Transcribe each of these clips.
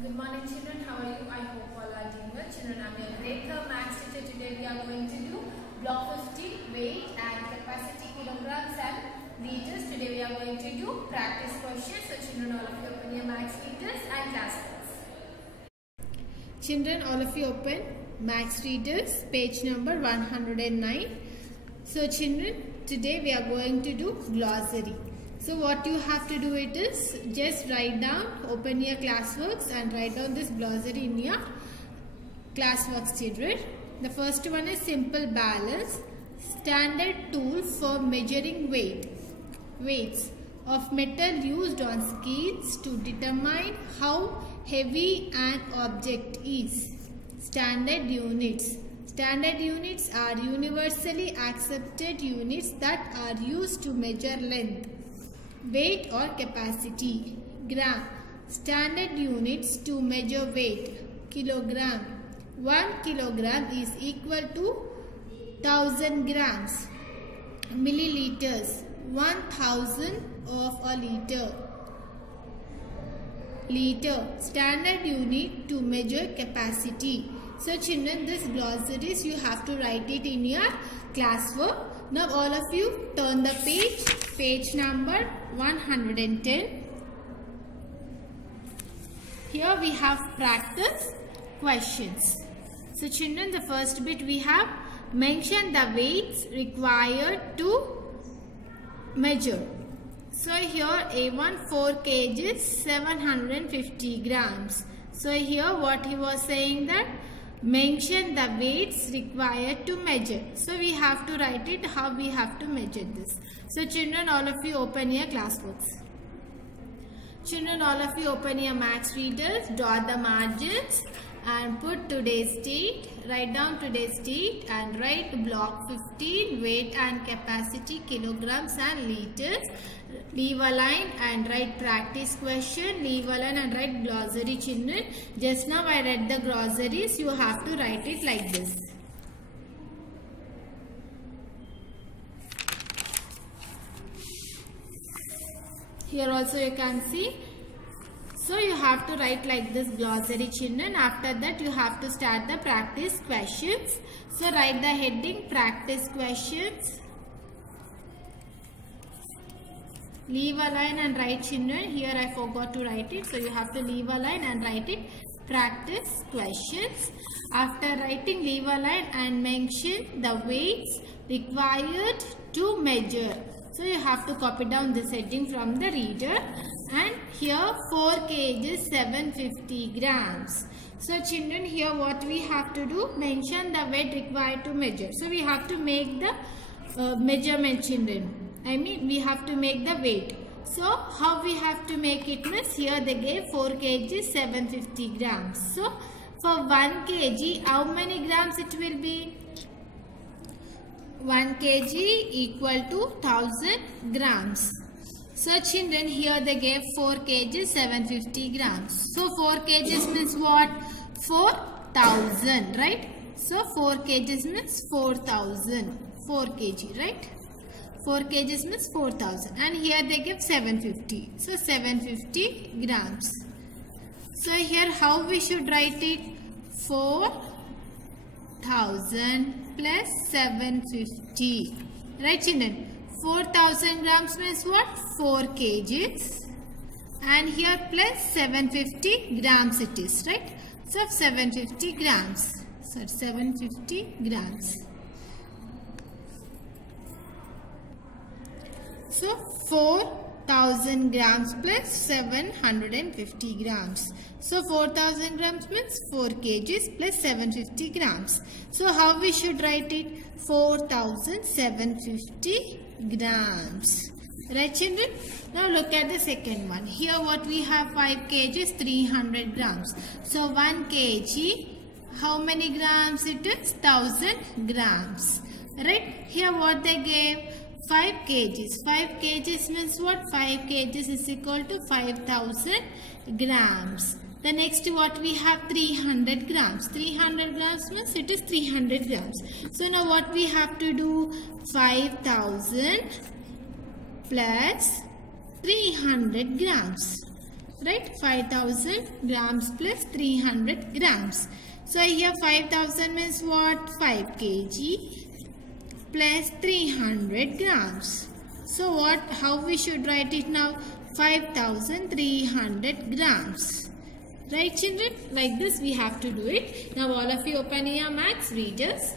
Good morning children, how are you? I hope all are doing well. Children, I am your grade 3rd maths teacher. Today we are going to do block 15 weight and capacity kilograms and liters. Today we are going to do practice questions. So children, all of you open your maths readers and class books. Children, all of you open maths readers, page number 109. So children, today we are going to do glossary. So what you have to do it is just write down, open your classworks and write down this glossary in your classworks, children. The first one is simple balance, standard tool for measuring weights of metal used on scales to determine how heavy an object is. Standard units. Standard units are universally accepted units that are used to measure length, weight or capacity. Gram. Standard units to measure weight. Kilogram. 1 kilogram is equal to 1000 grams. Milliliters. 1000 of a liter. Liter. Standard unit to measure capacity. So children, this glossaries you have to write it in your classwork. Now all of you turn the page number 110. Here we have practice questions. So children, the first bit we have mention the weights required to measure. So here A1 4 kg 750 grams. So here what he was saying that mention the weights required to measure. So we have to write it how we have to measure this. So children, all of you open your classbooks. Children, all of you open your maths readers, draw the margins and put today's date, write down today's date and write block 15 weight and capacity kilograms and liters. Leave a line and write practice question, leave a line and write glossary, children. Just now I read the glossaries, you have to write it like this. Here also you can see. So you have to write like this glossary, children. After that you have to start the practice questions. So write the heading practice questions. Leave a line and write, children. Here I forgot to write it. So you have to leave a line and write it practice questions. After writing, leave a line and mention the weights required to measure. So you have to copy down this heading from the reader. And here 4 kg 750 grams. So children, here what we have to do, mention the weight required to measure. So we have to make the measurement, children. We have to make the weight. So how we have to make it means here they gave 4 kg 750 grams. So for 1 kg how many grams it will be? 1 kg equal to 1000 grams. So children, here they gave 4 kg 750 grams. So 4 kg means what? 4000, right? So 4 kg means 4000. 4 kg, right? 4 kg means 4000 and here they give 750. So 750 grams. So here how we should write it? 4000 plus 750. Right children? 4000 grams means what? 4 kgs. And here plus 750 grams it is, right? So 750 grams. So 750 grams. So 4000 grams plus 750 grams. So 4000 grams means 4 kgs plus 750 grams. So how we should write it? 4750 grams. Right children? Now look at the second one. Here what we have 5 kgs 300 grams. So 1 kg how many grams it is? 1000 grams. Right? Here what they gave? 5 kgs. 5 kgs means what? 5 kgs is equal to 5000 grams. The next what we have? 300 grams. 300 grams means it is 300 grams. So now what we have to do? 5000 plus 300 grams. right? 5000 grams plus 300 grams. So here 5000 means what? 5 kg plus 300 grams. So what? How we should write it now? 5300 grams. Right, children? Like this we have to do it. Now all of you open your maths readers.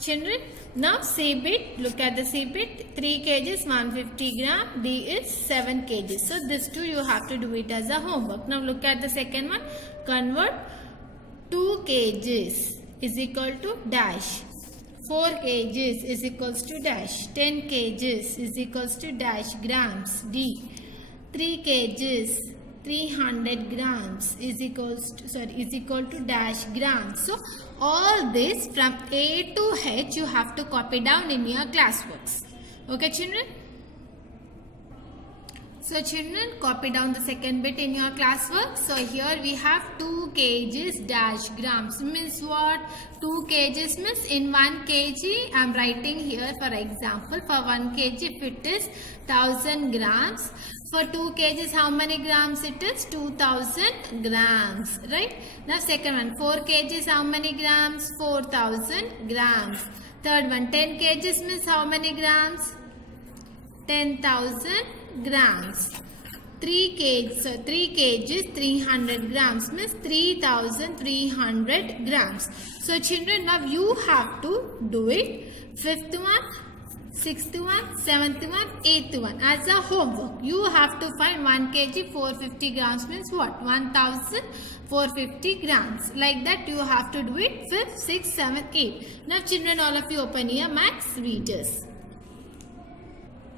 Children, now C bit, look at the C bit, 3 kgs 150 gram, D is 7 kgs. So this two you have to do it as a homework. Now look at the second one, convert 2 kgs is equal to dash, 4 kgs is equals to dash, 10 kgs is equals to dash grams, D, 3 kgs 300 grams is equal to dash grams. So all this from A to H you have to copy down in your classworks. Okay, children? So children, copy down the second bit in your classwork. So here we have 2 kgs dash grams. Means what? 2 kgs means in 1 kg. I am writing here for example. For 1 kg if it is 1000 grams. For 2 kgs how many grams it is? 2000 grams. Right? Now second one. 4 kgs how many grams? 4000 grams. Third one. 10 kgs means how many grams? 10,000 grams. 3 kgs 300 grams means 3300 grams. So children, now you have to do it 5th one, 6th one, 7th one, 8th one as a homework. You have to find 1 kg 450 grams means what? 1450 grams. Like that you have to do it 5th, 6th, 7th, 8th. Now children, all of you open your maths readers.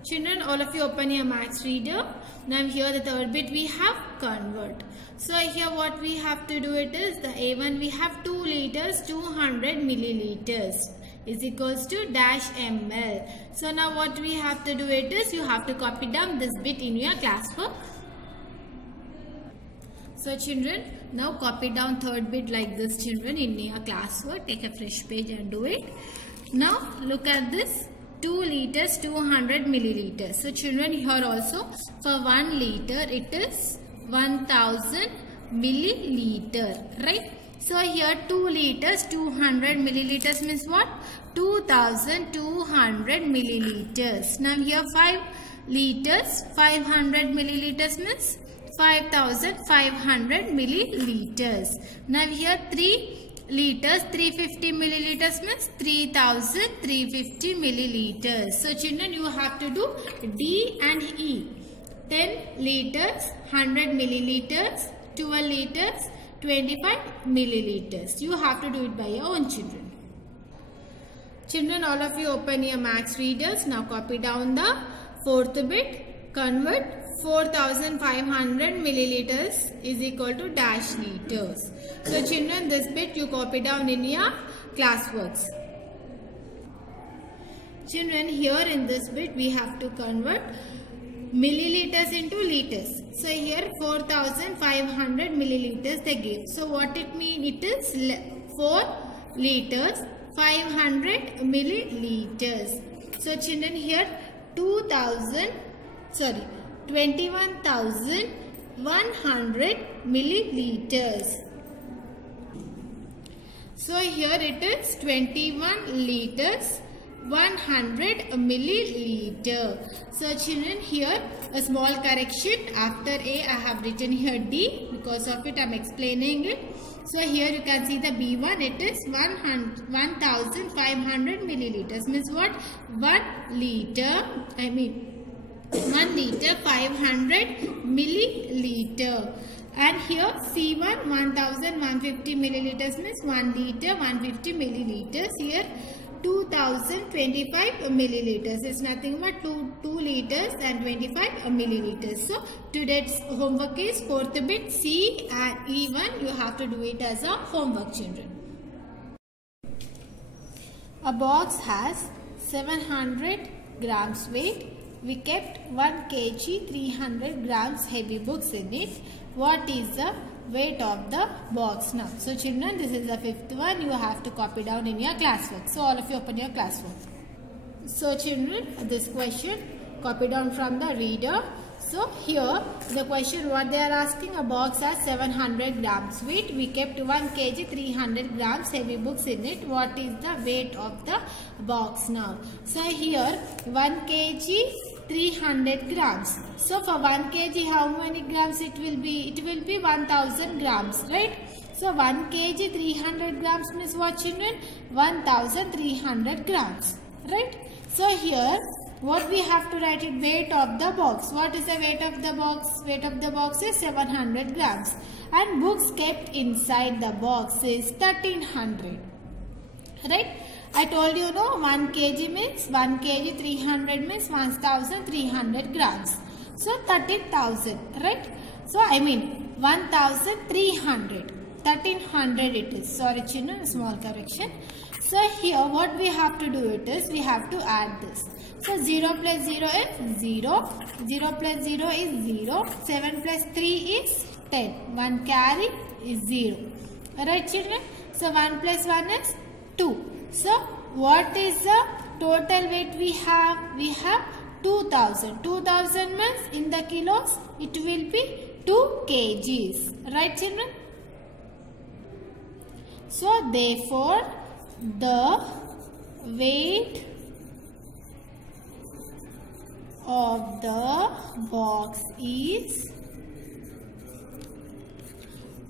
Children, all of you open your maths reader. Now here the third bit we have convert. So here what we have to do it is the A1 we have 2 liters 200 milliliters is equals to dash ml. So now what we have to do it is you have to copy down this bit in your classwork. So children, now copy down third bit like this children in your classwork. Take a fresh page and do it. Now look at this. 2 liters 200 milliliters. So children, here also for 1 liter it is 1000 milliliter, right? So here 2 liters 200 milliliters means what? 2200 milliliters. Now here 5 liters 500 milliliters means 5500 milliliters. Now here 3 liters 350 milliliters means 3350 milliliters. So children, you have to do D and E. 10 liters 100 milliliters, 12 liters 25 milliliters. You have to do it by your own children. Children, all of you open your maths readers. Now copy down the fourth bit. Convert 4500 milliliters is equal to dash liters. So children, this bit you copy down in your classworks. Children, here in this bit we have to convert milliliters into liters. So here 4500 milliliters they give. So what it means? It is 4 liters 500 milliliters. So children, here 21,100 milliliters. So here it is 21 liters 100 milliliter. So children, here a small correction. After A I have written here D. Because of it I am explaining it. So here you can see the B1, it is 1500 milliliters. Means what? 1 liter 500 milliliter. And here C1 1150 milliliters means 1 liter 150 milliliters. Here 2025 milliliters is nothing but 2 liters and 25 milliliters. So today's homework is fourth bit C and E1. You have to do it as a homework, children. A box has 700 grams weight. We kept 1 kg 300 grams heavy books in it. What is the weight of the box now? So children, this is the fifth one. You have to copy down in your classwork. So all of you open your classwork. So children, this question copy down from the reader. So here the question what they are asking, a box has 700 grams weight. We kept 1 kg 300 grams heavy books in it. What is the weight of the box now? So here 1 kg 300 grams. So for 1 kg how many grams it will be? It will be 1000 grams, right? So 1 kg 300 grams means what, children? 1300 grams, right? So here what we have to write it, weight of the box. What is the weight of the box? Weight of the box is 700 grams. And books kept inside the box is 1300. Right? I told you, no, 1 kg means 1 kg 300 means 1300 grams. So 13,000. Right? So I mean 1300. 1300 it is. Sorry children, small correction. So here what we have to do it is, we have to add this. So 0 plus 0 is 0. 0 plus 0 is 0. 7 plus 3 is 10. 1 carry is 0. Alright children. So 1 plus 1 is 2. So what is the total weight we have? We have 2000. 2000 means in the kilos it will be 2 kgs. Right children. So therefore the weight of the box is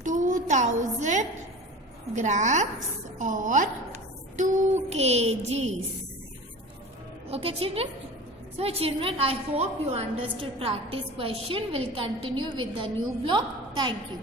2000 grams or 2 kgs. Okay children? So children, I hope you understood practice question. We'll continue with the new block. Thank you.